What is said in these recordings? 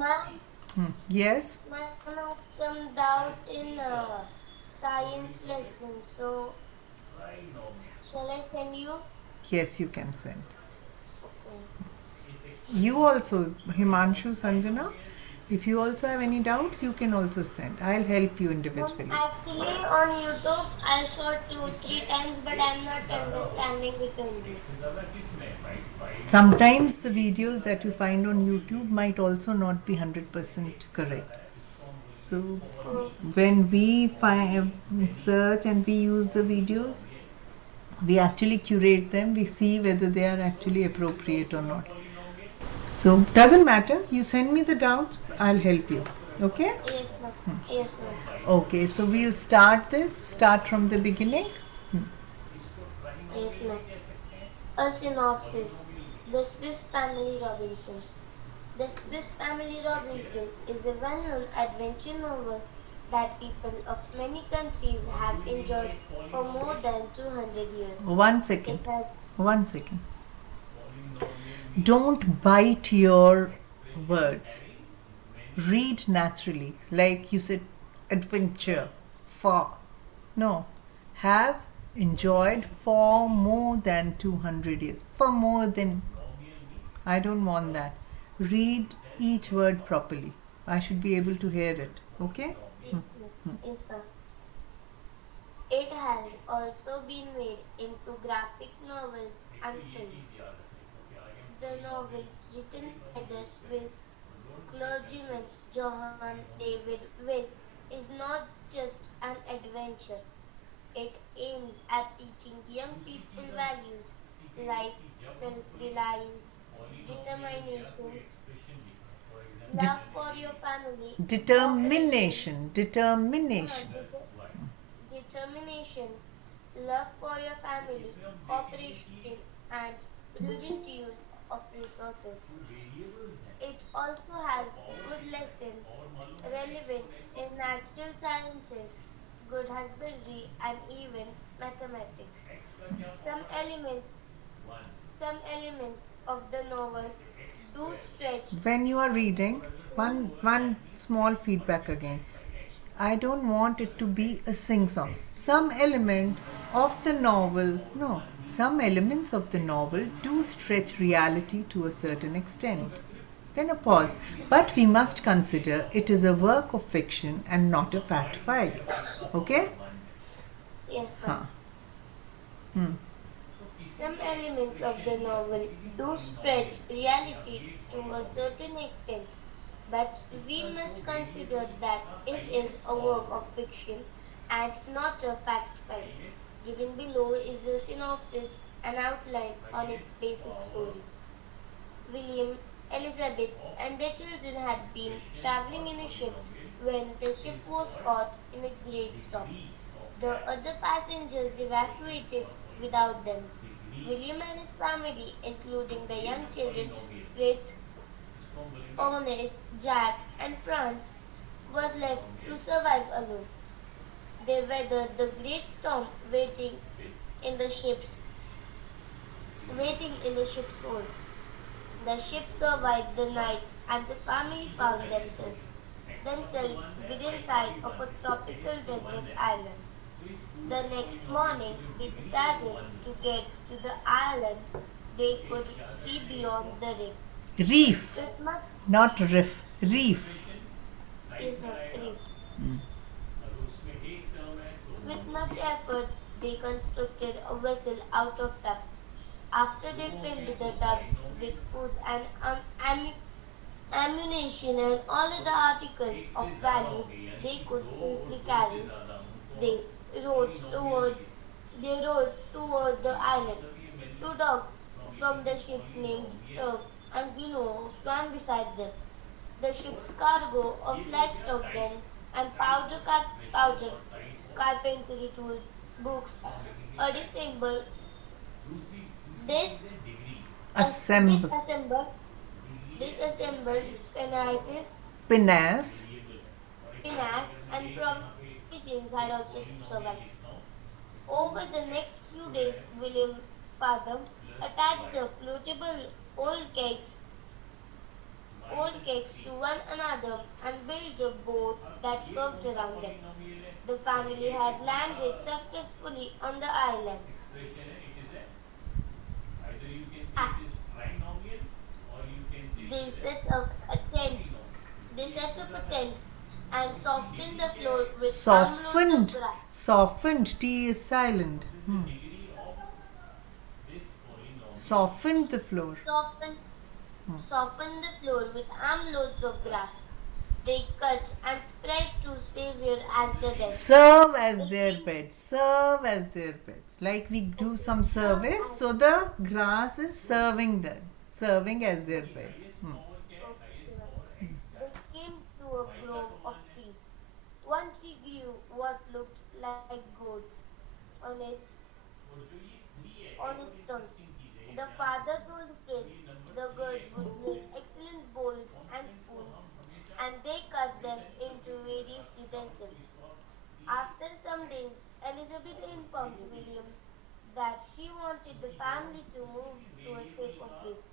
Ma'am, Yes? ma'am, I have some doubt in science lesson. So, shall I send you? Yes, you can send. Okay. You also, Himanshu, Sanjana, if you also have any doubts, you can also send. I'll help you Ma'am, individually. actually on YouTube I saw two, three times, but I'm not understanding it only. Sometimes the videos that you find on YouTube might also not be 100% correct. So Oh, when we find, search and we use the videos, we actually curate them, we see whether they are actually appropriate or not. So doesn't matter, you send me the doubts, I'll help you. Okay? yes, ma'am. Yes, ma'am. Okay, so we'll start from the beginning. Yes, ma'am. A synopsis. The Swiss Family Robinson. The Swiss Family Robinson is a well-known adventure novel that people of many countries have enjoyed for more than 200 years. One It second. has One second. Don't bite your words. Read naturally. Like you said, adventure. For. No. Have enjoyed for more than 200 years. For more than. I don't want that. Read each word properly. I should be able to hear it. Okay? yes, yes, ma'am. It has also been made into graphic novels and films. The novel, written by the Swiss clergyman Johann David Wyss, is not just an adventure. It aims at teaching young people values like self-reliance, determination, De- love for your family, cooperation, determination. Determination. determination, love for your family, cooperation, and prudent use of resources. It also has good lesson relevant in natural sciences, good husbandry, and even mathematics. Some elements, some elements of the novel do stretch. When you are reading, one small feedback again. I don't want it to be a sing song. Some elements of the novel do stretch reality to a certain extent. Then a pause. But we must consider it is a work of fiction and not a fact file. Okay? Yes, ma'am. Huh. Hmm. Some elements of the novel do stretch reality to a certain extent, but we must consider that it is a work of fiction and not a fact file. Given below is a synopsis and outline on its basic story. William, Elizabeth, and their children had been traveling in a ship when the ship was caught in a great storm. The other passengers evacuated without them. William and his family, including the young children Fritz, Ernest, Jack, and Franz, were left to survive alone. They weathered the great storm in the ship's waiting in the ship's hold. The ship survived the night and the family found themselves within sight of a tropical desert island. The next morning they decided to get to the island they could see beyond the reef. Reef, With much, not riff. Reef. reef. With much effort, they constructed a vessel out of tubs. After they filled the tubs with food and ammunition and all other articles of value they could safely carry, they rowed towards they rowed toward the island. Two dogs from the ship named Turk and Bruno swam beside them. The ship's cargo of livestock guns and powder, carpentry tools, books, a dis- Assemble. disassembled pinnaces, Pinnace. and provisions had also survived. Over the next few days, William Fathom attached the floatable old kegs old cakes to one another and built a boat that curved around them. The family had landed successfully on the island. Ah, they set up a tent. They set up a tent and softened the floor with armloads of Softened. grass. Softened. T is silent. Softened the floor. Softened, softened the floor with armloads of grass. They cut and spread to Savior as their bed. Serve as They their came beds. Serve as their beds. Like we do okay, some serve service, as so the grass is serving them. Serving as their beds. okay. They came to a grove of trees. One tree grew what looked like gourds on its trunk. The father told Fritz the gourds would make excellent bowls and spoons, and they cut them into various utensils. After some days, Elizabeth informed William that she wanted the family to move to a safer place.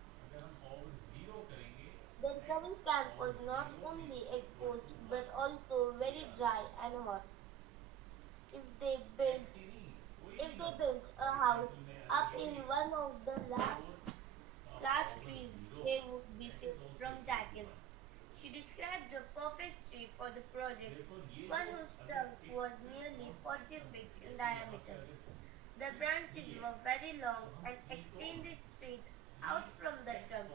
Their current camp was not only exposed but also very dry and hot. If they built if they built a house up in one of the large trees, they would be safe from jackals. She described a perfect tree for the project, one whose trunk was nearly 40 feet in diameter. The branches were very long and extended straight out from the trunk,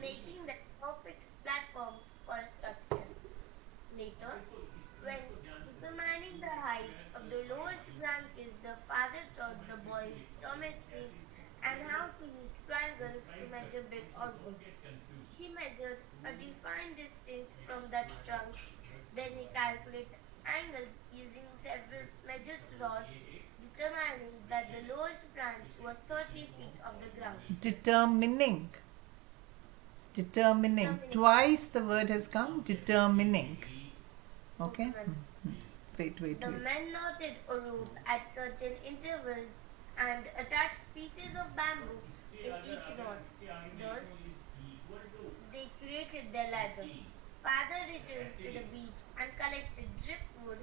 making them perfect platforms for a structure. Later, when determining the height of the lowest branches, the father taught the boys geometry and how to use triangles to measure big objects. He measured a defined distance from that trunk. Then he calculated angles using several measured rods, determining that the lowest branch was 30 feet off the ground. Determining. Determining. Determining. Twice the word has come. Determining. Okay, Okay? ma'am. Wait, wait, The wait. men knotted a rope at certain intervals and attached pieces of bamboo in each knot. Thus, they created their ladder. Father returned to the beach and collected driftwood,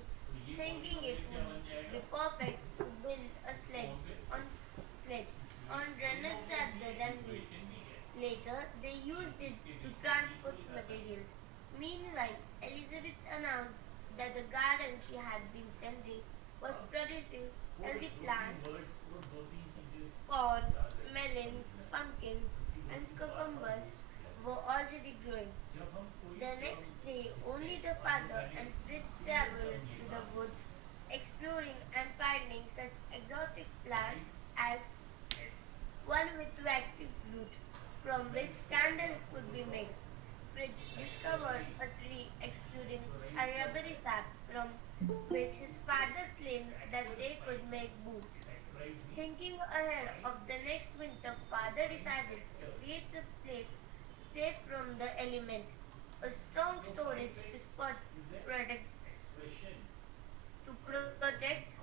thinking it would be perfect to build a sledge on runners rather than wheels. Later, they used it to transport materials. Meanwhile, Elizabeth announced that the garden she had been tending was producing healthy plants, corn, melons, pumpkins, and cucumbers were already growing. The next day, only the father and Fritz traveled to the woods, exploring and finding such exotic plants as one with waxy fruit, from which candles could be made. Fritz discovered a tree exuding a rubbery sap from which his father claimed that they could make boots. Thinking ahead of the next winter, father decided to create a place safe from the elements, a strong storage protect, to protect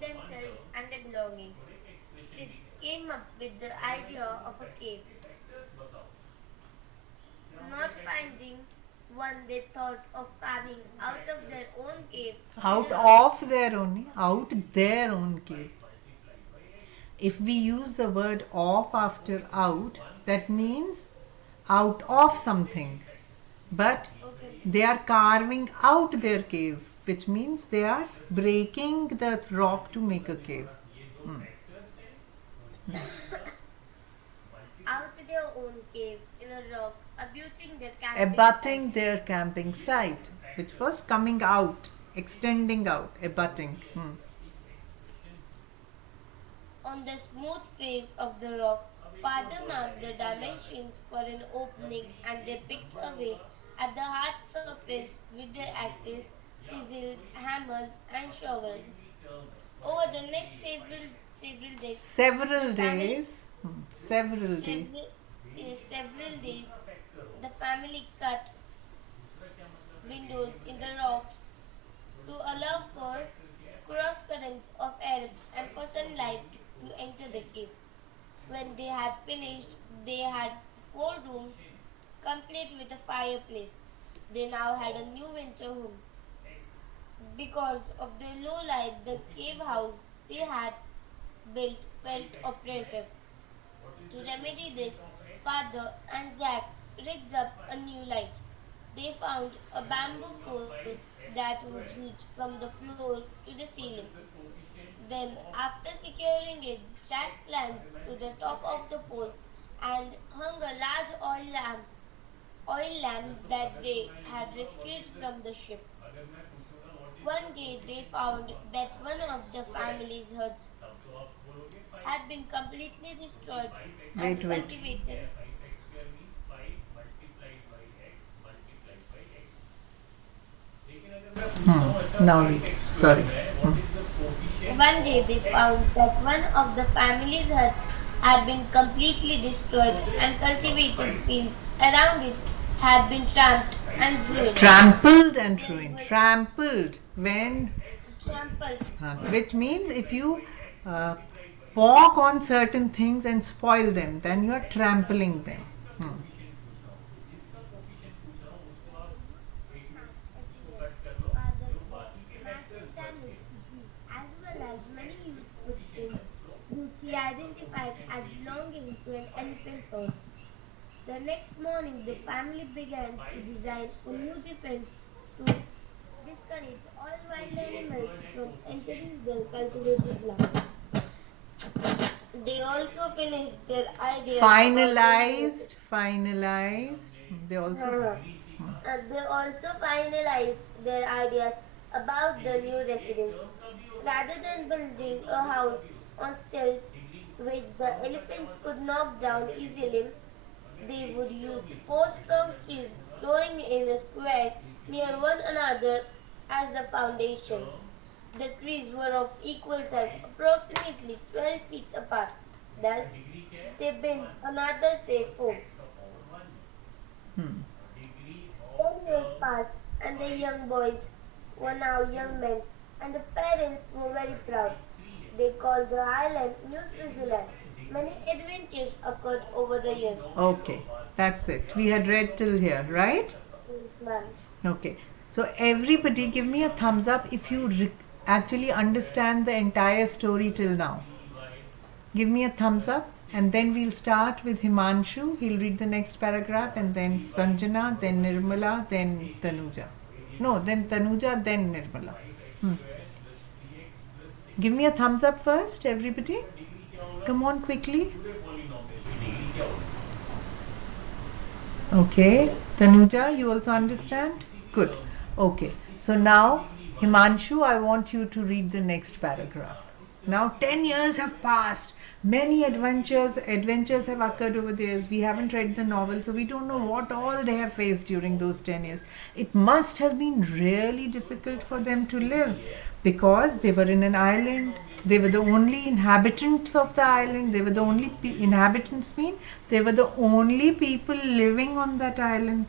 themselves and their belongings. Fritz came up with the idea of a cave. Not finding one, they thought of carving out of their own cave in Out the rock. of their only. Out their own cave. If we use the word of after out, that means out of something. But Okay, they are carving out their cave, which means they are breaking the rock to make a cave. out their own cave in a rock, abutting their camping Abutting site. their camping site, which was coming out, extending out, abutting. On the smooth face of the rock, father marked the dimensions for an opening and they picked away at the hard surface with their axes, chisels, hammers, and shovels. Over the next several days, the Several family days, several days. several in several days the family cut windows in the rocks to allow for cross currents of air and for sunlight to enter the cave. When they had finished, they had four rooms complete with a fireplace. They now had a new winter home. Because of the low light, the cave house they had built felt oppressive. To remedy this, father and Jack rigged up a new light. They found a bamboo pole that would reach from the floor to the ceiling. Then, after securing it, Jack climbed to the top of the pole and hung a large oil lamp that they had rescued from the ship. One day they found that one of the family's huts had been completely destroyed and Wait. cultivated. Now read. Sorry. One day they found that one of the family's huts had been completely destroyed and cultivated fields around it had been trampled and ruined. Trampled and They ruined. were Trampled when, trampled. which means if you uh, walk on certain things and spoil them, then you are trampling them. Hmm. They used to have everywhere. Father kept massive tangled trees as well as many huge footprints which he identified as belonging to an elephant herd. The next morning, the family began to design a new defense to discourage all wild animals from entering their cultivated land. They also finished their ideas about the new Finalized. They also. Uh-huh. They also finalized their ideas about the new residence. Rather than building a house on stilts which the elephants could knock down easily, they would use four strong trees growing in a square near one another as the foundation. The trees were of equal size, approximately 12 feet apart. Thus, they built another safe home. Hmm. 10 years passed, and the young boys were now young men, and the parents were very proud. They called the island New Switzerland. Many adventures occurred over the years. Okay, that's it. We had read till here, right? Yes, ma'am. Okay. So everybody give me a thumbs up if you actually understand the entire story till now. Give me a thumbs up and then we'll start with Himanshu. He'll read the next paragraph and then Sanjana, then Nirmala, then Tanuja. No, then Tanuja, then Nirmala. Hmm. Give me a thumbs up first, everybody. Come on quickly. Okay. Tanuja, you also understand? Good. Okay. So now, Himanshu, I want you to read the next paragraph. Now 10 years have passed. Many adventures have occurred over the years. We haven't read the novel, so we don't know what all they have faced during those 10 years. It must have been really difficult for them to live because they were in an island. They were the only inhabitants of the island. They were the only inhabitants mean they were the only people living on that island,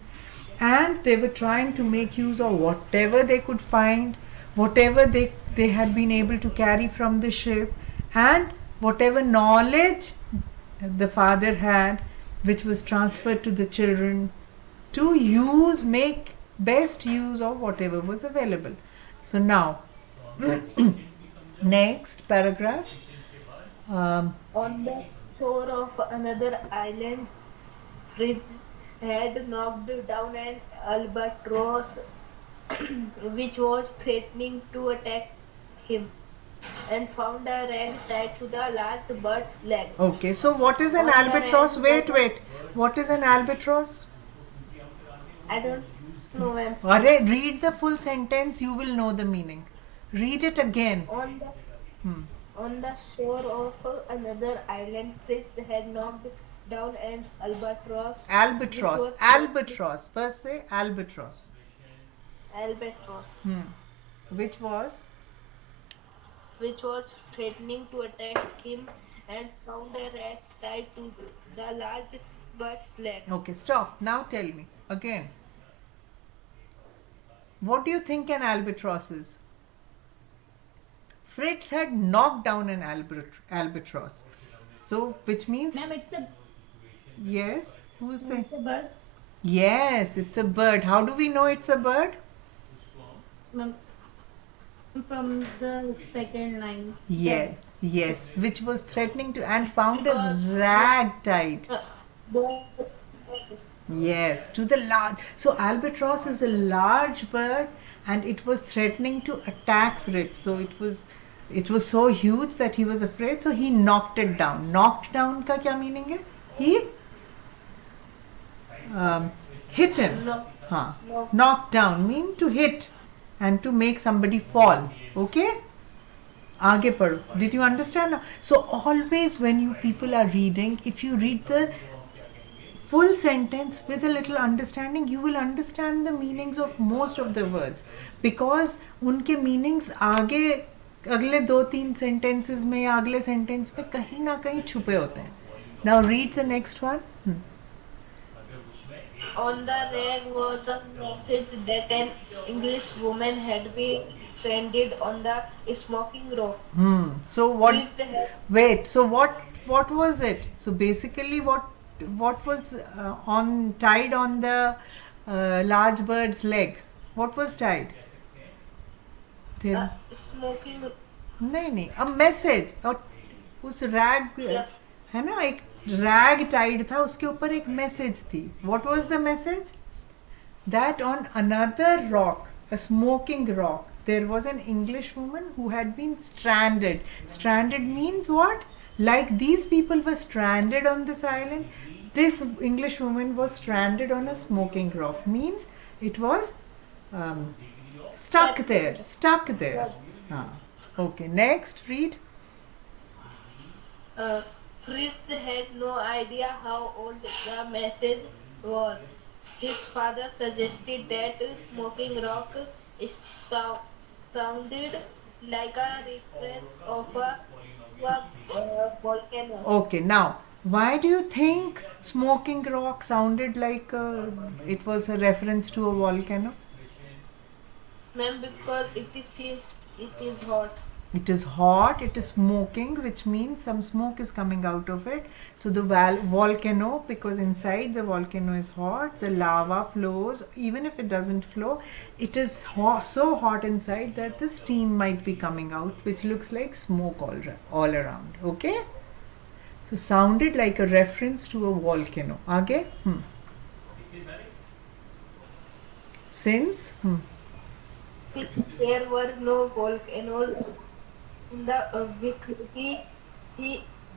and they were trying to make use of whatever they could find, whatever they had been able to carry from the ship, and whatever knowledge the father had, which was transferred to the children to make best use of whatever was available. So now, next paragraph. On the shore of another island, Fritz had knocked down an albatross which was threatening to attack him and found a rag tied to the large bird's leg. Okay, so what is an On the albatross? rag Wait, was wait. What is an albatross? I don't know, ma'am. Arre, read the full sentence, you will know the meaning. Read it again. On the Hmm. on the shore of another island, Fritz had knocked down an albatross which Albatross. was Albatross. First say albatross. albatross Hmm. Which was? which was threatening to attack him and found a rat tied to the large bird's leg. Okay, stop. Now tell me again. What do you think an albatross is? Fritz had knocked down an albatross. So, which means Ma'am, yes. Who's saying? it's a bird. Yes, it's a bird. How do we know it's a bird? Ma'am, from the second line. That Yes, yes, which was threatening to and found a because rag tied. uh, the Yes, to the large. So albatross is a large bird, and it was threatening to attack Fritz. So it was so huge that he was afraid. So he knocked it down. Knocked down का क्या meaning है? He hit him. no हाँ. no Knocked down mean to hit and to make somebody fall. Okay? आगे पढ़ो. Did you understand? So always when you people are reading, if you read the full sentence with a little understanding, you will understand the meanings of most of the words, because उनके meanings आगे अगले 2-3 sentences में या अगले sentence में कहीं ना कहीं छुपे होते हैं. Now read the next one. on the rag was a message that an English woman had been stranded on the smoking rock. So what? With the help Wait. So what was it? So basically, what was on tied on the large bird's leg? What was tied? There. smoking नहीं a message. और उस rag है ना, एक rag tied था, उसके ऊपर एक message थी. What was the message? That on another rock, a smoking rock, there was an English woman who had been stranded. Stranded means what? Like these people were stranded on this island, this English woman was stranded on a smoking rock. Means it was stuck there. Stuck there. Okay, next, read. Fritz had no idea how old the message was. His father suggested that smoking rock sounded like a reference of a volcano. Okay, now, why do you think smoking rock sounded like it was a reference to a volcano? Ma'am, because it is hot. It is hot, it is smoking, which means some smoke is coming out of it. So the volcano, because inside the volcano is hot, the lava flows. Even if it doesn't flow, it is so hot inside that the steam might be coming out, which looks like smoke all around. Okay? So sounded like a reference to a volcano. Aage? Since? There were no volcanoes in the vicinity.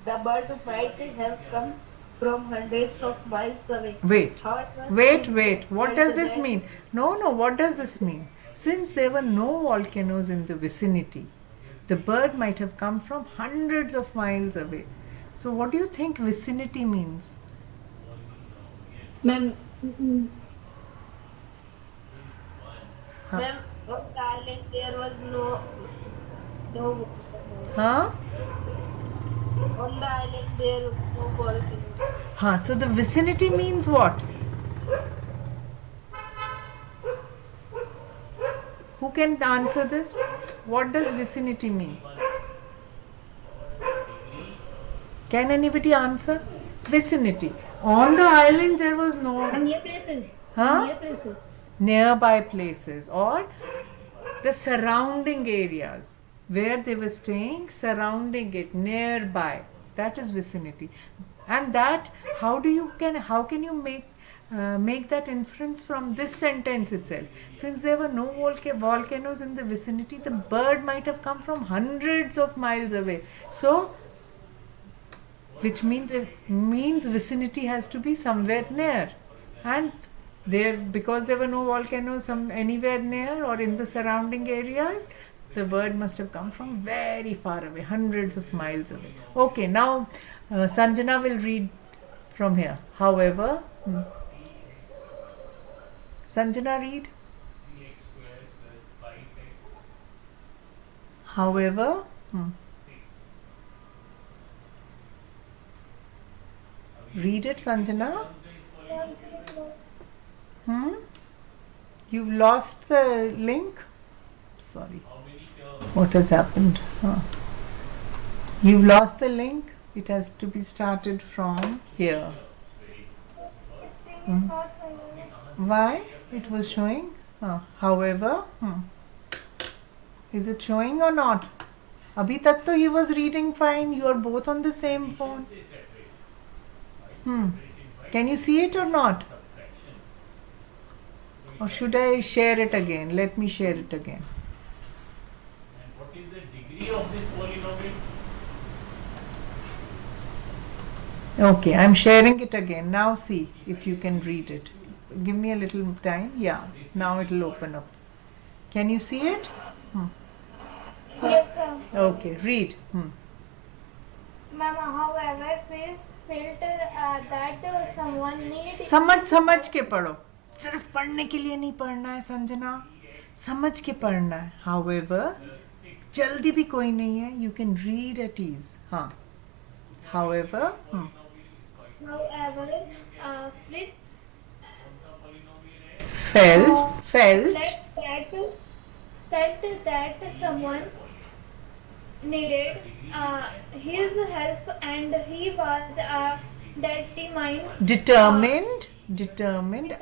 The bird might have come from hundreds of miles away. Wait. However, What does this mean? No, what does this mean? Since there were no volcanoes in the vicinity, the bird might have come from hundreds of miles away. So what do you think vicinity means? Ma'am, Huh? ma'am, on the island there was no Huh? on the island there was no volcano. So the vicinity means what? Who can answer this? What does vicinity mean? Can anybody answer? Vicinity. On the island there was no... Near places. Huh? Near places. Nearby places or the surrounding areas where they were staying, surrounding it, nearby. That is vicinity. And that, how can you make that inference from this sentence itself? Since there were no volcanoes in the vicinity, the bird might have come from hundreds of miles away. So, which means vicinity has to be somewhere near, and because there were no volcanoes anywhere near or in the surrounding areas, the bird must have come from very far away, hundreds of miles away. Okay, now Sanjana will read from here. However, Sanjana, read. However, read it, Sanjana. You've lost the link? Sorry. What has happened? You've lost the link. It has to be started from here. Why? It was showing. However, is it showing or not? अभी तक तो he was reading fine. You are both on the same phone. Can you see it or not? Or should I share it again? Let me share it again. And what is the degree of this polynomial? Okay, I'm sharing it again. Now see if you can read it. Give me a little time. Yeah, now it'll open up. Can you see it? Yes, ma'am. Okay, read. Ma'am, however, Chris felt that someone needed. समझ के पढ़ो. सिर्फ पढ़ने के लिए नहीं पढ़ना है संजना. समझ के पढ़ना है. However, जल्दी भी कोई नहीं है. You can read at ease. हाँ. However, However, Fritz felt felt that someone needed his help, and he was determined determined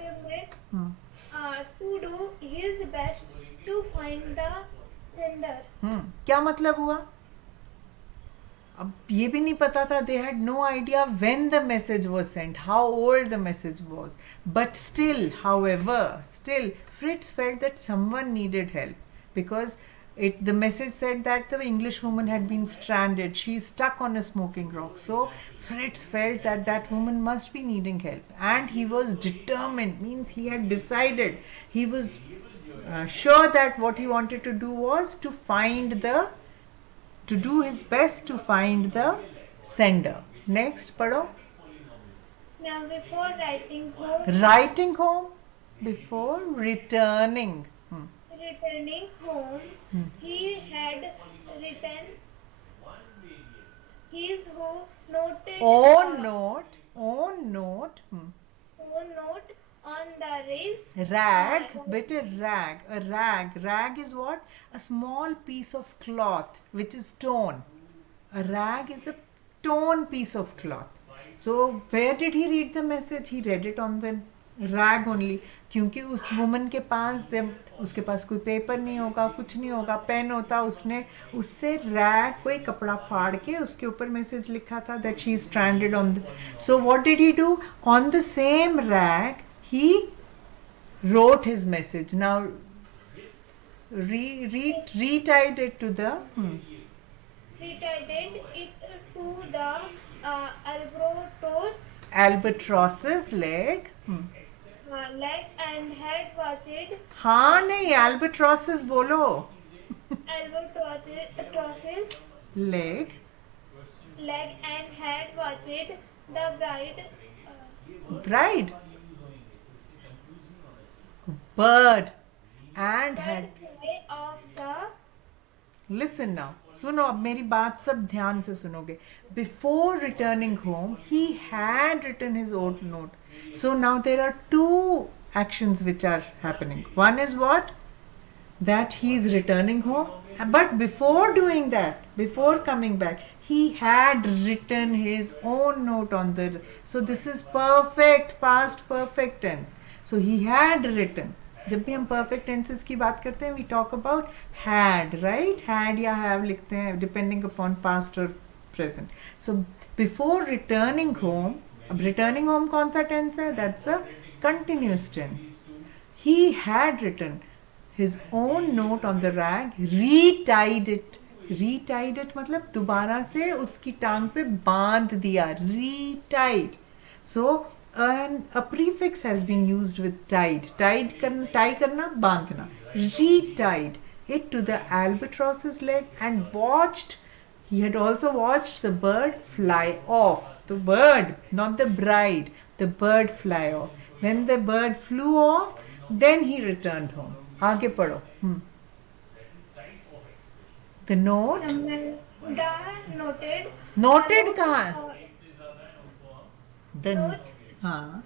to do his best to find the sender. क्या मतलब हुआ? अब ये भी नहीं पता था. They had no idea when the message was sent, how old the message was. But still, however, Fritz felt that someone needed help because the message said that the English woman had been stranded. She's stuck on a smoking rock. So Fritz felt that that woman must be needing help. And he was determined, means he had decided. He was sure that what he wanted to do was to do his best to find the sender. Next, padho. Now, before Writing home, before returning. returning home, he had written his own note own note on the rag. Better rag. A rag is what? A small piece of cloth which is torn. A rag is a torn piece of cloth. So where did he read the message? He read it on the rag only. क्योंकि उस woman के पास उसके पास कोई paper नहीं होगा, कुछ नहीं होगा, पेन होता, उसने उससे रैग कोई कपड़ा फाड़ के उसके ऊपर मैसेज लिखा था that she is stranded on the. So what did he do? On the same rag he wrote his message. Now retied it to the albatross's leg. Leg and had watched हाँ नहीं, albatrosses बोलो. albatrosses leg and had watched the bride bird and had. fly of the. Listen now. सुनो, अब मेरी बात सब ध्यान से सुनोगे. Before returning home, he had written his own note. So now there are two actions which are happening. One is what? That he is returning home. But before doing that, before coming back, he had written his own note on the. So this is perfect, past perfect tense. So he had written. जब भी हम perfect tenses की बात करते हैं, we talk about had, right? Had या have लिखते हैं depending upon past or present. So before returning home, अब returning home कौन सा tense है? That's a continuous tense. He had written his own note on the rag, retied it. Retied it मतलब दोबारा से उसकी टांग पे बांध दिया. Retied. So a prefix has been used with tied. Tie करना, बांधना. Retied it to the albatross's leg and watched. He had also watched the bird fly off. The bird, not the bride. The bird fly off. When the bird flew off, then he returned home. आगे पढ़ो. The note. Noted कहाँ? The हाँ.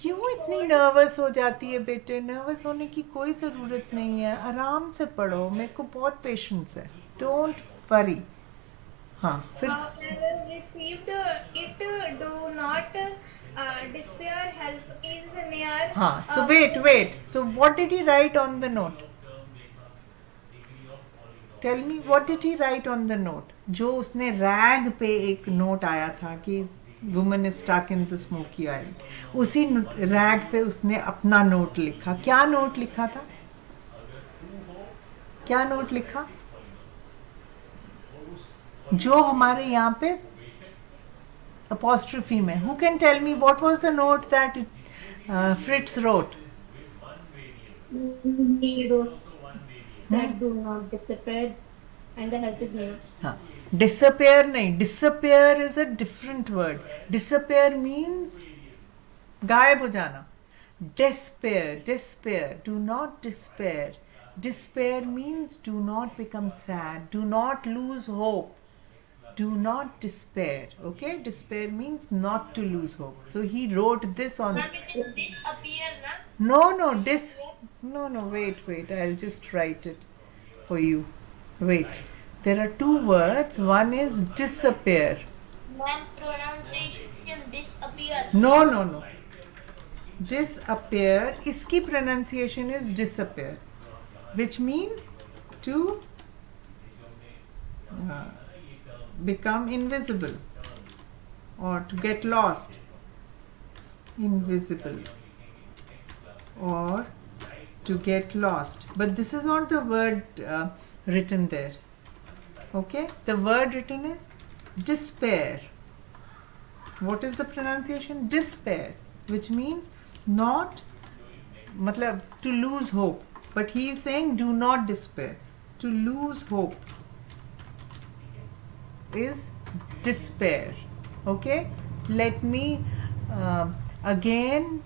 क्यों इतनी nervous हो जाती है बेटे? नर्वस होने की कोई ज़रूरत नहीं है. आराम से पढ़ो. मेरे को बहुत पेशेंस है. Don't worry. हाँ, फिर Received it do not Despair, help is near. हाँ, so wait. So what did he write on the note? Tell me, what did he write on the note? जो उसने रैग पे एक note आया था कि woman is stuck in the smoky island, उसी rag पे उसने अपना नोट लिखा. क्या नोट लिखा था? क्या नोट लिखा जो हमारे यहाँ पे apostrophe में? Who can tell me what was the note that Fritz wrote? He wrote that do not disappear and the help is near. हाँ, disappear नहीं, disappear is a different word. Disappear means गायब हो जाना. Despair, do not despair. Despair means do not become sad, do not lose hope. Do not despair, okay? Despair means not to lose hope. So he wrote this on. Ma'am, it is disappear, na? No, wait. I'll just write it for you. Wait. There are two words. One is disappear. Ma'am, pronunciation disappear. No. Disappear. Iski pronunciation is disappear, which means to become invisible or to get lost. Invisible or to get lost. But this is not the word written there. Okay? The word written is despair. What is the pronunciation? Despair, which means not, matlab, to lose hope. But he is saying do not despair. To lose hope is despair. Okay? Let me again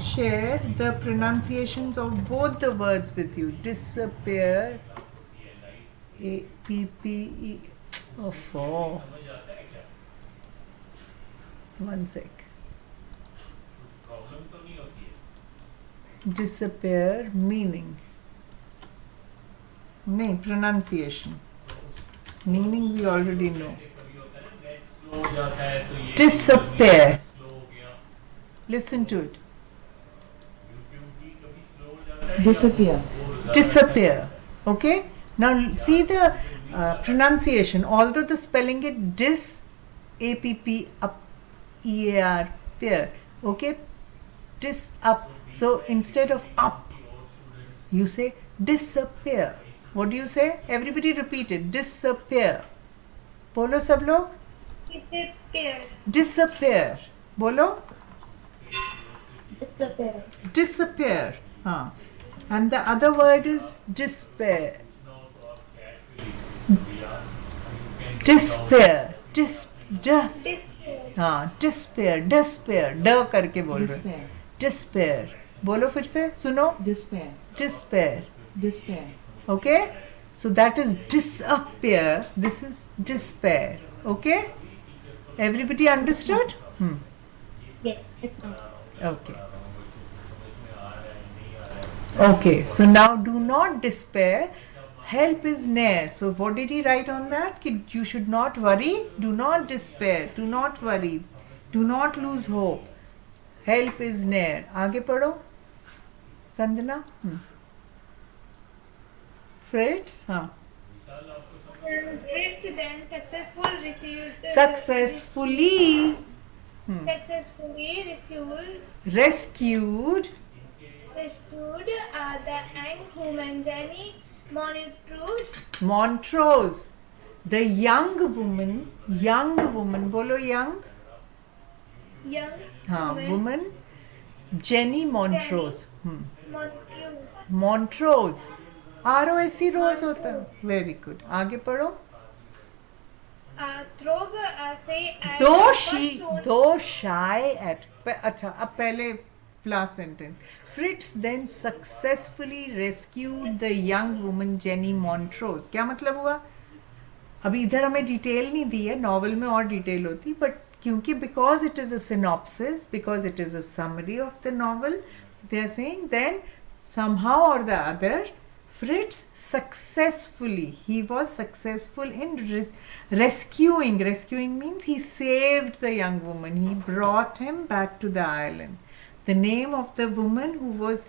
share the pronunciations of both the words with you. Disappear, A-P-P-E. Oh, one sec. Disappear meaning. No, pronunciation. Meaning we already know. Disappear. Listen to it. Disappear. Okay? Now see the pronunciation. Although the spelling it dis, A-P-P, up, E-A-R, pair. Okay? Dis, up. So instead of up, you say disappear. What do you say? Everybody repeat it. Disappear. Bolo sab log. Disappear. Disappear. Bolo. Disappear. Disappear. And the other word is despair. Despair. Despair. ड करके बोल रहे. Despair. बोलो फिर से. सुनो. Despair. Okay? So that is disappear. This is despair. Okay? Everybody understood? Yes, ma'am. Okay. Okay. So now do not despair. Help is near. So what did he write on that? Ki you should not worry. Do not despair. Do not worry. Do not lose hope. Help is near. आगे पढ़ो. Sanjana. Fritz? Fritz then Successfully rescued the young woman Jenny Montrose. The young woman, bolo young? Woman Jenny Montrose. Montrose. R-O-S-E रोज होता है. Very good. आगे पढ़ो. Though shy at. अच्छा, अब पहले last sentence. Fritz then successfully rescued the young woman Jenny Montrose. क्या मतलब हुआ? अभी इधर हमें डिटेल नहीं दी है, नॉवल में और डिटेल होती, बट क्योंकि because it is a synopsis, because it is a summary of the novel, they are saying then somehow or the other Fritz he was successful in rescuing. Rescuing means he saved the young woman. He brought him back to the island. The name of the woman who was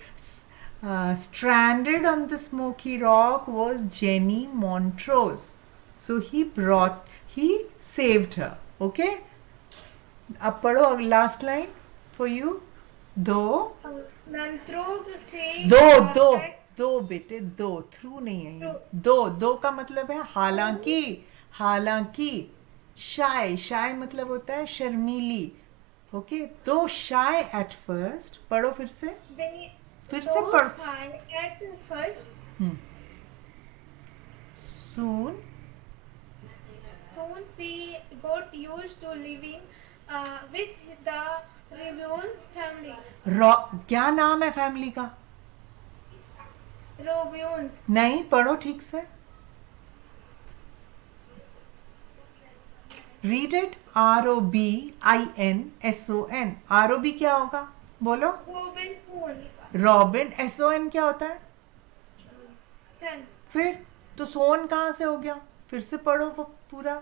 stranded on the smoky rock was Jenny Montrose. So he saved her. Okay? अब पढ़ो last line for you. दो Nantrog say दो बेटे दो through नहीं है ये दो का मतलब है हालांकि शाय मतलब होता है शर्मीली ओके दो शाय एट फर्स्ट पढ़ो फिर से पढ़ो at first. soon She got used to living with the Robin's family. क्या नाम है फैमिली का Robins. नहीं पढ़ो ठीक से रीड इट ROBINSON ROB क्या होगा बोलो रॉबिन SON क्या होता है Son. फिर तो सोन कहाँ से हो गया फिर से पढ़ो वो पूरा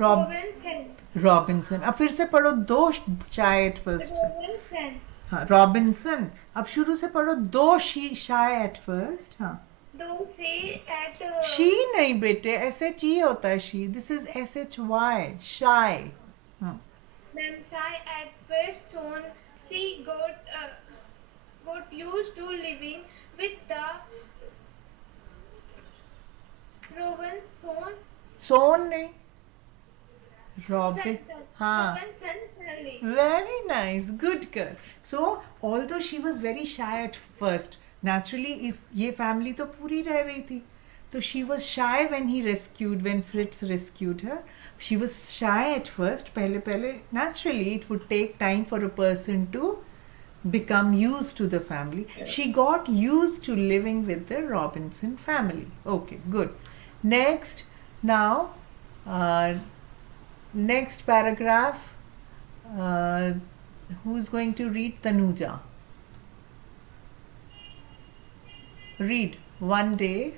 रॉबिन्सन अब फिर से पढ़ो दो शायद फर्स्ट Robinson. हाँ रॉबिन्सन अब शुरू से पढ़ो दो शायद फर्स्ट हाँ Don't say at शी नहीं बेटे SHE होता है she this is SHY shy then Sai at first soon she got used to living with the Robin's son. सोन नहीं रॉबिन हाँ Robinson family. Very nice, good girl. So, although she was very shy at first, naturally ये family तो पूरी रह रही थी. So she was shy when Fritz rescued her. She was shy at first. पहले naturally it would take time for a person to become used to the family. She got used to living with the Robinson family. Okay, good. Next, now, next paragraph. Who's going to read? Tanuja. Read. One day.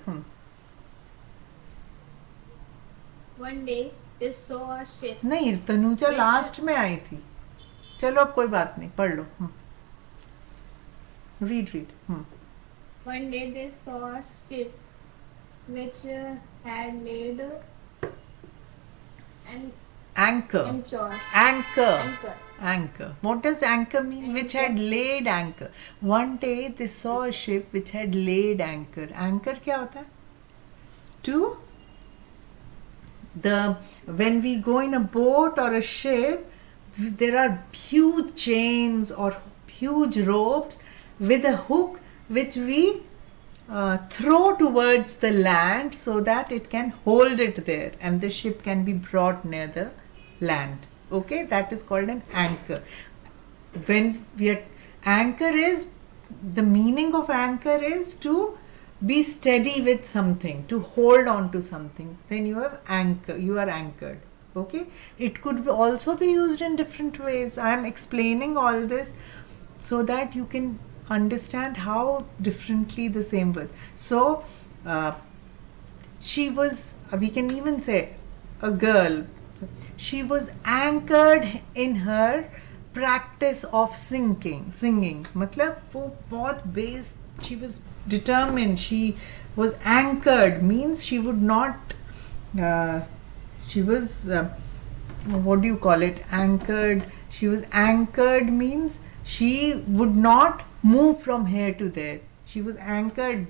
One day they saw a ship. नहीं Tanuja last में आई थी चलो अब कोई बात नहीं पढ़ लो read One day they saw a ship which had laid an anchor anchor what does anchor mean which had laid anchor one day they saw a ship which had laid anchor anchor क्या होता है to when we go in a boat or a ship there are huge chains or huge ropes with a hook which we throw towards the land so that it can hold it there and the ship can be brought near the land. Okay, that is called an anchor. When we are anchor is the meaning of anchor is to be steady with something, to hold on to something. Then you are anchored. Okay, it could also be used in different ways. I am explaining all this so that you can understand how differently the same word. So she was, we can even say a girl, she was anchored in her practice of singing मतलब वो बहुत base, she was determined, she was anchored means she would not she was what do you call it, anchored, she was anchored means she would not move from here to there. She was anchored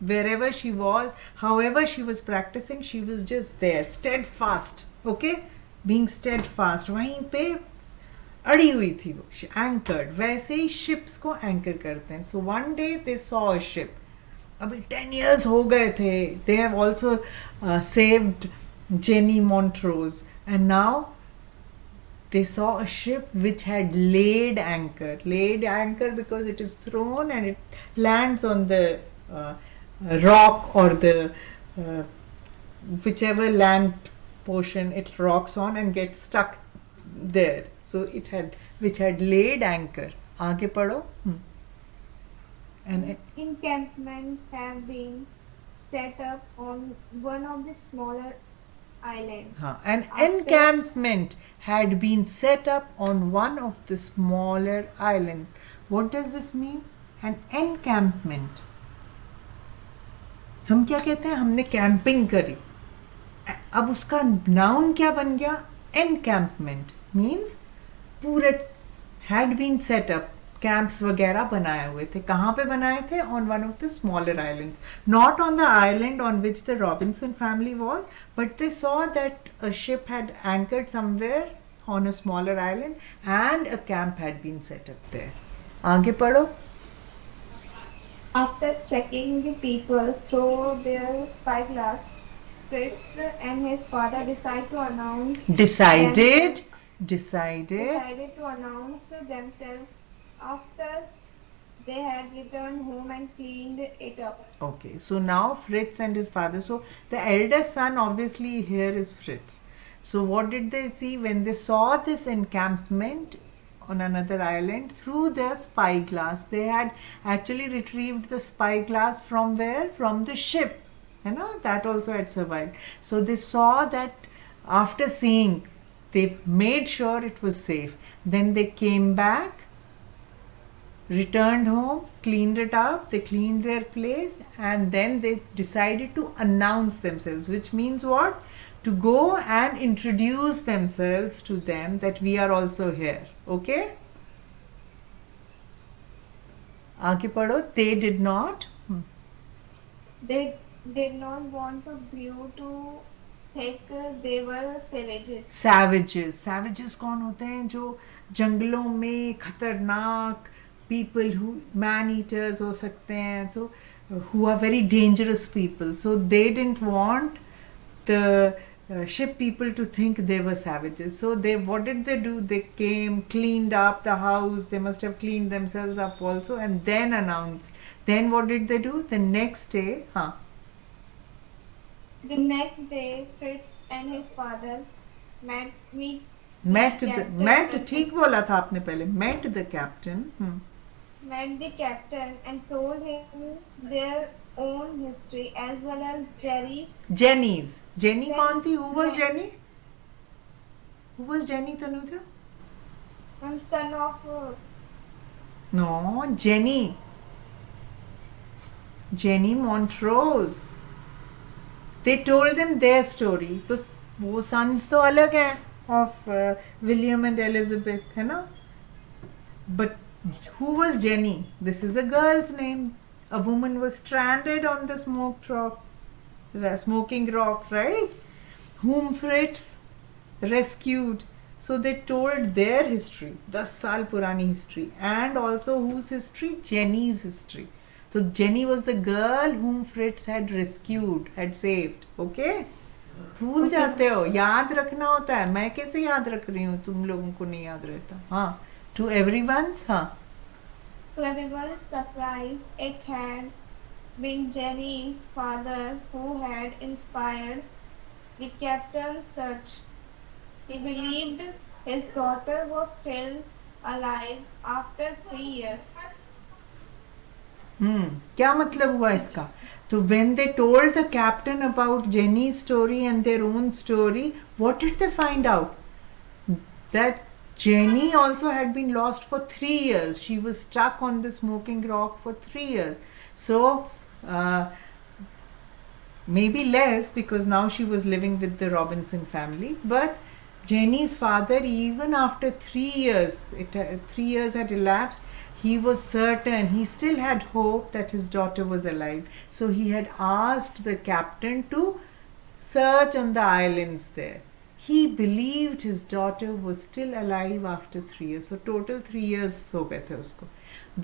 wherever she was, however she was practicing, she was just there, steadfast. Okay, being steadfast, वहीं पे अड़ी हुई थी वो, anchored. वैसे ही ships को anchor करते हैं. So one day they saw a ship. अभी 10 years हो गए थे. They have also saved Jenny Montrose, and now they saw a ship which had laid anchor. Laid anchor because it is thrown and it lands on the rock or the whichever land portion it rocks on and gets stuck there. So it had, which had laid anchor. आगे पढ़ो. And encampment have been set up on one of the smaller islands. An After encampment had been set up on one of the smaller islands. What does this mean? An encampment. हम क्या कहते हैं? हमने camping करी. अब उसका noun क्या बन गया? एनकैंपमेंट मीन्स पूरे had been set up, camps वगैरह बनाए हुए थे. कहाँ पे बनाए थे? On one of the smaller islands, not on the island on which the Robinson family was, but they saw that a ship had anchored somewhere on a smaller island and a camp had been set up there. आगे पढ़ो. After checking the people through their spyglass, Fritz and his father Decided decided to announce themselves after they had returned home and cleaned it up. Okay, so now Fritz and his father. So the eldest son, obviously, here is Fritz. So what did they see when they saw this encampment on another island through their spyglass? They had actually retrieved the spyglass from where? From the ship. You know, that also had survived. So they saw that after seeing, they made sure it was safe. Then they came back, returned home, cleaned it up, they cleaned their place, and then they decided to announce themselves, which means what? To go and introduce themselves to them that we are also here. Okay? आगे पढ़ो. They did not. They did not want the view to think they were savages. Savages कौन होते हैं? जो जंगलों में खतरनाक people who man eaters हो सकते हैं. So who are very dangerous people. So they didn't want the ship people to think they were savages. So what did they do? They came, cleaned up the house. They must have cleaned themselves up also, and then announced. Then what did they do? The next day, The next day, Fritz and his father met ठीक बोला था आपने पहले. Met the captain. Met the captain and told him their own history as well as Jenny's. Jenny कौन थी? Who was Jenny? Who was Jenny, Tanuja? Son of No, Jenny Montrose. They told them their story. तो वो sons तो अलग हैं of William and Elizabeth, है ना? But who was Jenny? This is a girl's name. A woman was stranded on the smoking rock, right? Whom Fritz rescued. So they told their history, 10 साल पुरानी history, and also whose history? Jenny's history. So Jenny was the girl whom Fritz had rescued, had saved. Okay? भूल जाते हो, याद रखना होता है. मैं कैसे याद रख रही हूँ? तुम लोगों को नहीं याद रहता. हाँ. To everyone's, To everyone's surprise, it had been Jenny's father who had inspired the captain's search. He believed his daughter was still alive after 3 years. क्या मतलब हुआ इसका? So when they told the captain about Jenny's story and their own story, what did they find out? That Jenny also had been lost for 3 years. She was stuck on the smoking rock for 3 years. So maybe less, because now she was living with the Robinson family. But Jenny's father, even after 3 years, 3 years had elapsed, he was certain, he still had hope that his daughter was alive. So he had asked the captain to search on the islands there. He believed his daughter was still alive after 3 years. So total 3 years हो गए थे उसको.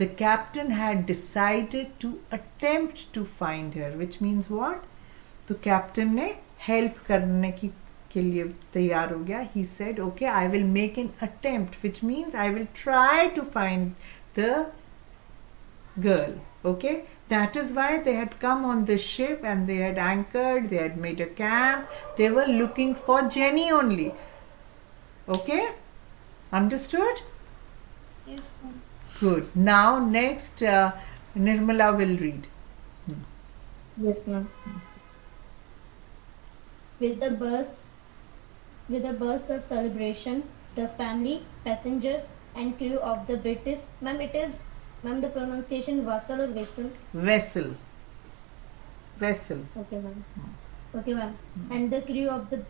The captain had decided to attempt to find her, which means what? तो captain ने help करने के लिए तैयार हो गया. He said, okay, I will make an attempt, which means I will try to find the girl. Okay? That is why they had come on the ship and they had anchored, they had made a camp. They were looking for Jenny only. Okay? Understood? Yes, Good. Now next Nirmala will read. Yes, ma'am. With the burst, with a burst of celebration, the family, passengers, and crew of the British, ma'am, it is, ma'am, the pronunciation vessel or vessel. Vessel. Vessel. Okay, ma'am. Okay, ma'am. And the crew of the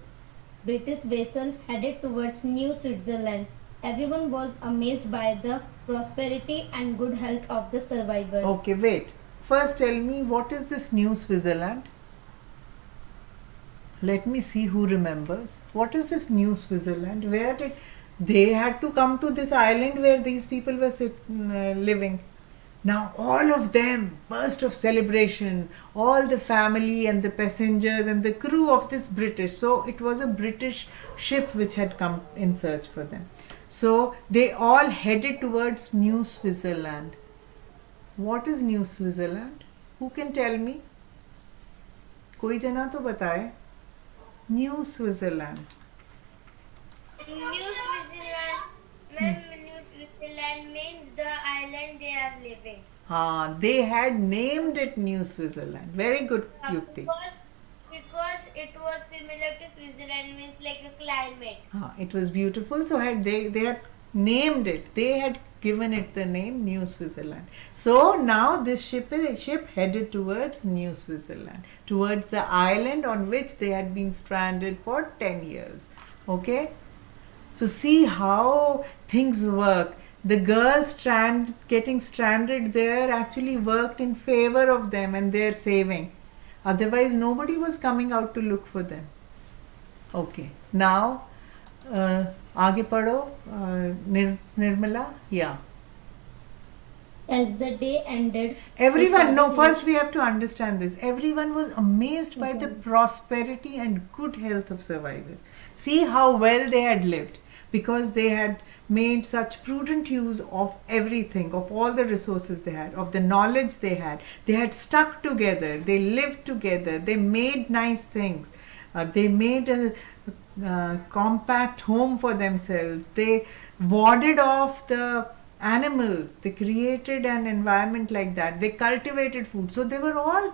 British vessel headed towards New Switzerland. Everyone was amazed by the prosperity and good health of the survivors. Okay, wait. First tell me, what is this New Switzerland? Let me see who remembers. What is this New Switzerland? Where did they had to come to this island where these people were living? Now all of them burst of celebration, all the family and the passengers and the crew of this British. So it was a British ship which had come in search for them. So they all headed towards New Switzerland. What is New Switzerland? Who can tell me? कोई जना तो बताए. New Switzerland. New Switzerland, New Switzerland means the island they are living. They had named it New Switzerland. Very good, Yukti. Because it was similar to Switzerland, means like a climate. It was beautiful. So they had named it. They had given it the name New Switzerland. So now this ship headed towards New Switzerland, towards the island on which they had been stranded for 10 years. Okay? So see how things work. The girls getting stranded there actually worked in favor of them and their saving. Otherwise, nobody was coming out to look for them. Okay. Now, आगे पढ़ो, Nirmala. Yeah. As the day ended, Everyone, no, first we have to understand this. Everyone was amazed by the prosperity and good health of survivors. See how well they had lived, because they had made such prudent use of everything, of all the resources they had, of the knowledge they had. They had stuck together, they lived together, they made nice things. They made a compact home for themselves. They warded off the animals. They created an environment like that. They cultivated food. So they were all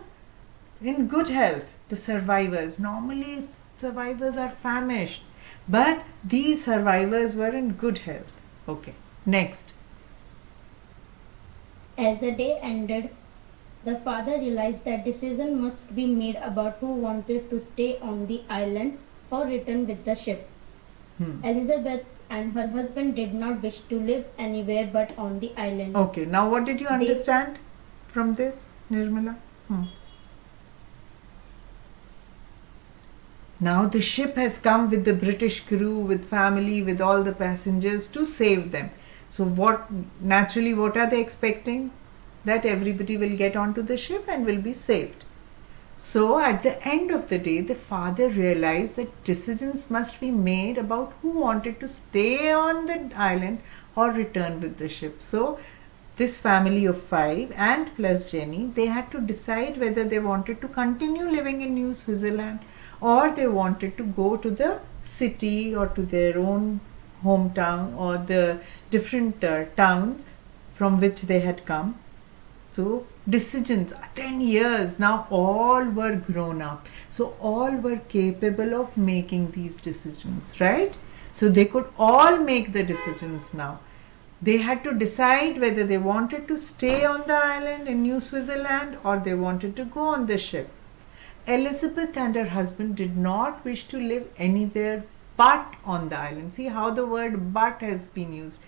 in good health. The survivors. Normally, survivors are famished. But these survivors were in good health. Okay. Next. as the day ended, the father realized that decision must be made about who wanted to stay on the island or return with the ship. Elizabeth and her husband did not wish to live anywhere but on the island. Okay. Now what did you understand from this, Nirmala? Now the ship has come with the British crew, with family, with all the passengers to save them. So what are they expecting? That everybody will get onto the ship and will be saved. So at the end of the day, the father realized that decisions must be made about who wanted to stay on the island or return with the ship. So this family of 5 and plus Jenny, they had to decide whether they wanted to continue living in New Switzerland or they wanted to go to the city or to their own hometown or the different towns from which they had come. So decisions, 10 years, now all were grown up. So all were capable of making these decisions, right? So they could all make the decisions now. They had to decide whether they wanted to stay on the island in New Switzerland or they wanted to go on the ship. Elizabeth and her husband did not wish to live anywhere but on the island. See how the word but has been used.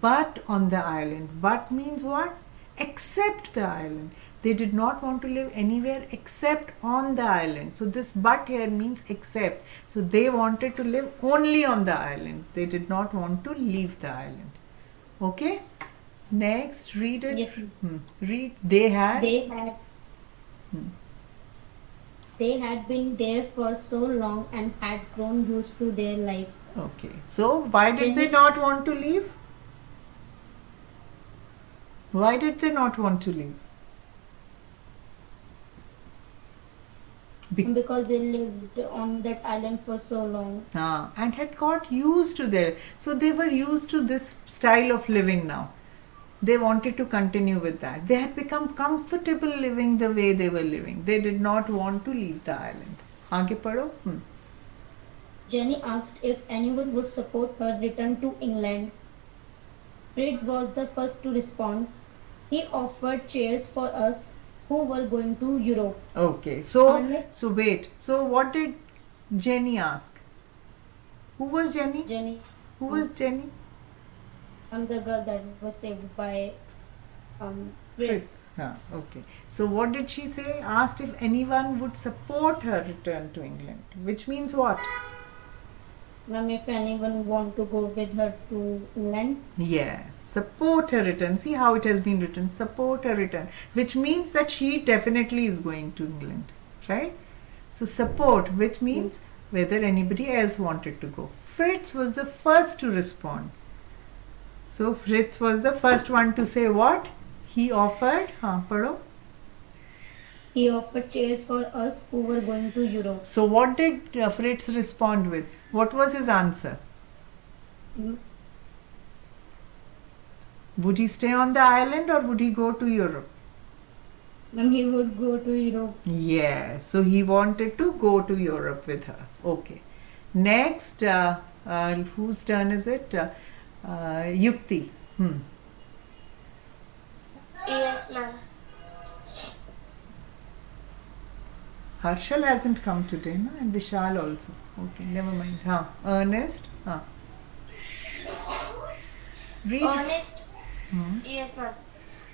But on the island. But means what? Except the island. They did not want to live anywhere except on the island. So this but here means except. So they wanted to live only on the island. They did not want to leave the island. Okay? Next, read it. Yes. Read. They had. They had been there for so long and had grown used to their lives. Okay. So why did they not want to leave? Why did they not want to leave? Because they lived on that island for so long. And had got used to their. So they were used to this style of living now. They wanted to continue with that. They had become comfortable living the way they were living. They did not want to leave the island. आगे पढ़ो. Jenny asked if anyone would support her return to England. Fritz was the first to respond. He offered chairs for us who were going to Europe. Okay, so Ernest- wait. So what did Jenny ask? Who was Jenny? Jenny, Who was Jenny? the girl that was saved by Fritz. Fritz. Okay. So what did she say? Asked if anyone would support her return to England. Which means what? Ma'am, if anyone want to go with her to England, Yes. Support her return. See how it has been written. Support her return. Which means that she definitely is going to England. Right? So support, which means whether anybody else wanted to go. Fritz was the first to respond. So Fritz was the first one to say what? He offered, पढ़ो. he offered chairs for us who were going to Europe. So what did Fritz respond with? What was his answer? Mm. Would he stay on the island or would he go to Europe? Ma'am, he would go to Europe. Yes, so he wanted to go to Europe with her. Okay. Next, whose turn is it? Yukti. Yes, ma'am. Harshal hasn't come today, no? And Vishal also. Okay, never mind. Ernest. Read. Ernest. Hmm. Yes, ma'am.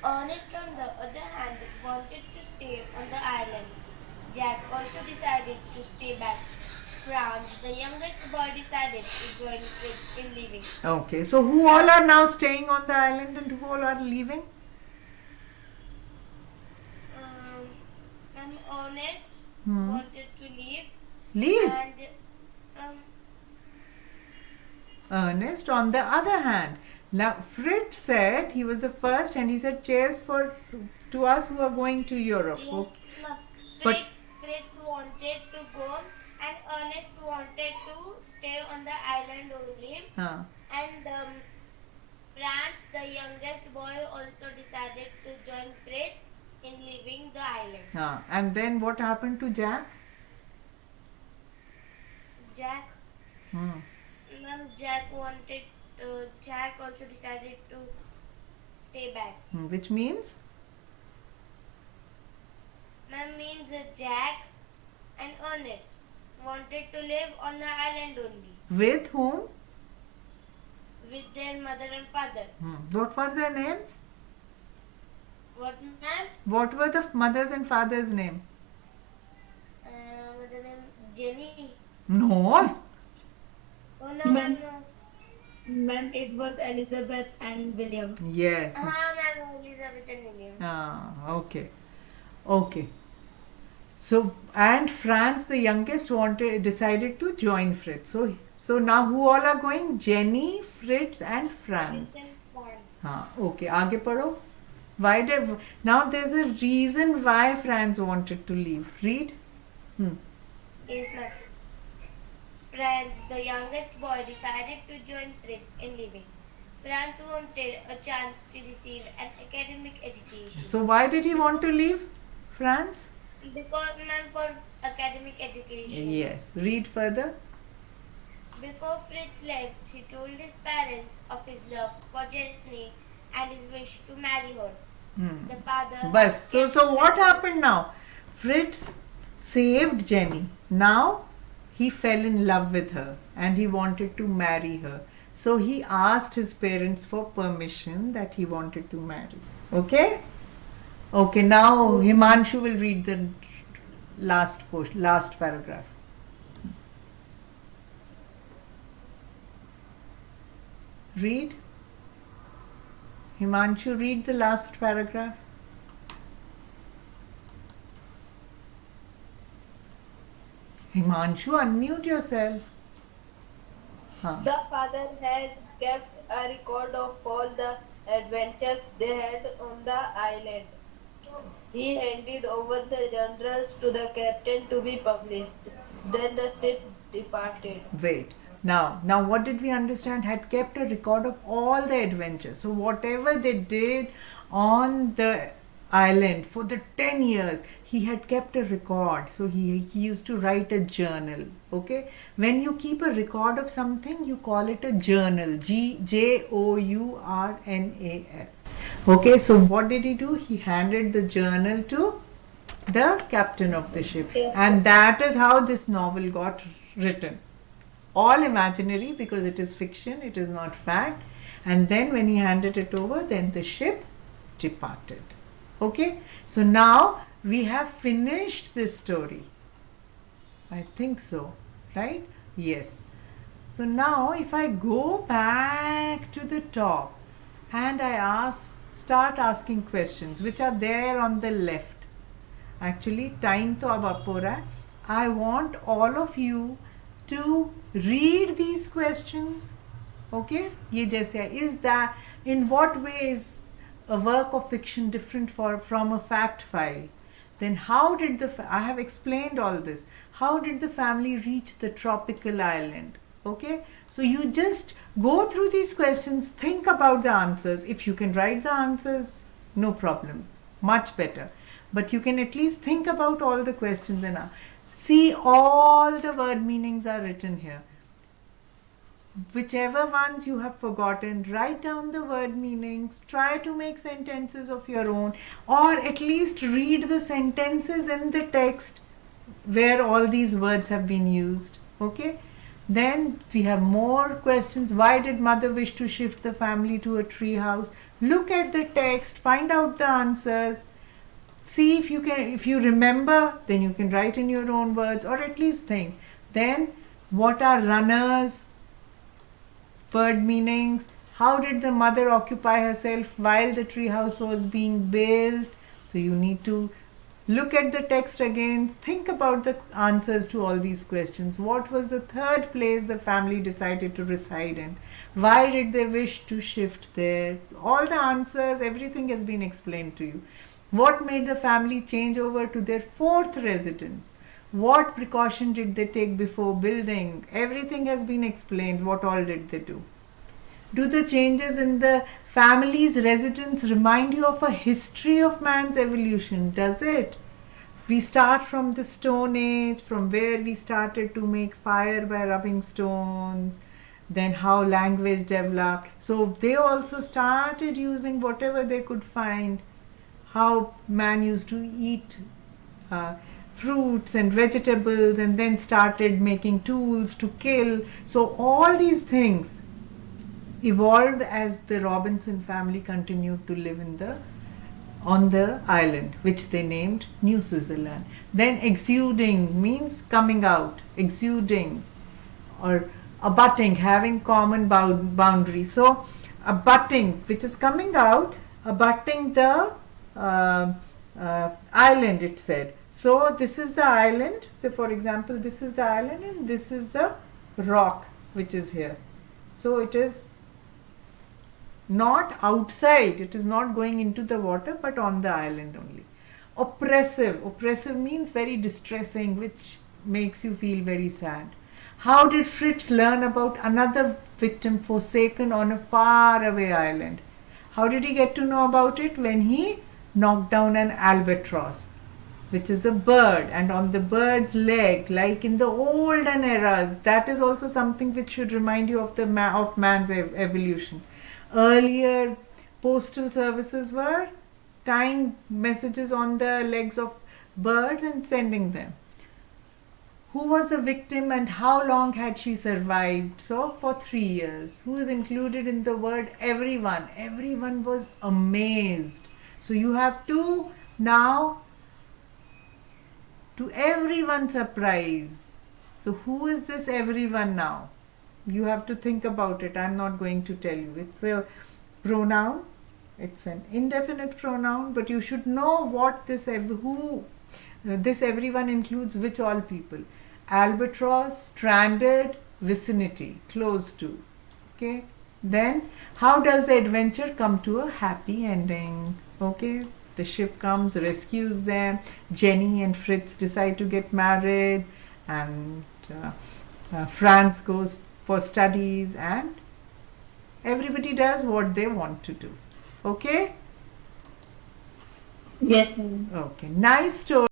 Ernest, on the other hand, wanted to stay on the island. Jack also decided to stay back. Franz, the youngest boy, decided to join Fritz in leaving. Okay, so who all are now staying on the island and who all are leaving? And Ernest wanted to leave. Leave. And Ernest, on the other hand. Now, Fritz said he was the first and he said chairs for to us who are going to Europe. Okay. But- Fritz wanted to go and Ernest wanted to stay on the island only. And Franz, the youngest boy, also decided to join Fritz in leaving the island. And then what happened to Jack? Jack, Jack also decided to stay back. Which means? Means Jack and Ernest wanted to live on the island only With whom? with their mother and father. What were their names? What, ma'am? What were the mother's and father's name? Mother name Jenny. No. Oh no, ma'am, no. Ma'am, it was Elizabeth and William. Yes. Ma'am, Elizabeth and William. Okay. Okay. So, and Franz, the youngest, decided to join Fritz. So now who all are going? Jenny, Fritz and Franz. Okay, आगे पढ़ो. Why did, now there's a reason why Franz wanted to leave. Read. Yes, ma'am. Franz, the youngest boy, decided to join Fritz in leaving. Franz wanted a chance to receive an academic education. So why did he want to leave, Franz? Because, ma'am, for academic education. Yes. Read further. Before Fritz left, he told his parents of his love for Jenny and his wish to marry her. The father. Bas. So what happened now? Fritz saved Jenny. Now he fell in love with her and he wanted to marry her. So he asked his parents for permission that he wanted to marry. Okay? Okay, now Himanshu will read the last paragraph. Read. Himanshu, read the last paragraph. Himanshu, unmute yourself. The father had kept a record of all the adventures they had on the island. He handed over the journals to the captain to be published. Then the ship departed. Wait. Now what did we understand? Had kept a record of all the adventures. So whatever they did on the island for the 10 years, he had kept a record. So he used to write a journal. Okay, when you keep a record of something, you call it a journal. Journal. Okay, so what did he do? He handed the journal to the captain of the ship, and that is how this novel got written. All imaginary, because it is fiction, it is not fact. And then when he handed it over, then the ship departed. Okay, so now we have finished this story. I think so, right? Yes. So now if I go back to the top and I start asking questions which are there on the left. Actually, time to ab up ho raha hai. I want all of you to read these questions. Okay, ये जैसे है. Is that, in what way is a work of fiction different from a fact file? Then how did I have explained all this. How did the family reach the tropical island? Okay, so you just go through these questions, think about the answers. If you can write the answers, no problem, much better. But you can at least think about all the questions and see all the word meanings are written here. Whichever ones you have forgotten, write down the word meanings, try to make sentences of your own, or at least read the sentences in the text where all these words have been used. Okay, then we have more questions. Why did mother wish to shift the family to a tree house? Look at the text, find out the answers. See if you remember, then you can write in your own words, or at least think. Then what are runners? Word meanings. How did the mother occupy herself while the tree house was being built? So you need to look at the text again, think about the answers to all these questions. What was the third place the family decided to reside in? Why did they wish to shift there? All the answers, everything has been explained to you. What made the family change over to their fourth residence? What precaution did they take before building? Everything has been explained. What all did they do? Do the changes in the family's residence remind you of a history of man's evolution? Does it? We start from the Stone Age, from where we started to make fire by rubbing stones, then how language developed. So they also started using whatever they could find. How man used to eat fruits and vegetables, and then started making tools to kill. So all these things evolved as the Robinson family continued to live on the island, which they named New Switzerland. Then exuding means coming out, exuding, or abutting, having common boundaries. So abutting, which is coming out, abutting the island, it said. So this is the island. So for example, this is the island and this is the rock which is here. So it is not outside, it is not going into the water, but on the island only. Oppressive means very distressing, which makes you feel very sad. How did Fritz learn about another victim forsaken on a faraway island? How did he get to know about it? When he knocked down an albatross, which is a bird, and on the bird's leg, like in the olden eras, that is also something which should remind you of of man's evolution. Earlier postal services were tying messages on the legs of birds and sending them. Who was the victim and how long had she survived? So for 3 years. Who is included in the word everyone? Everyone was amazed. So you have to now, to everyone's surprise. So who is this everyone now? You have to think about it. I'm not going to tell you. It's a pronoun. It's an indefinite pronoun, but you should know what this everyone includes, which all people. Albatross, stranded, vicinity, close to. Okay. Then how does the adventure come to a happy ending? Okay. The ship comes, rescues them. Jenny and Fritz decide to get married, and Franz goes for studies, and everybody does what they want to do. Okay? Yes, ma'am. Okay. Nice story.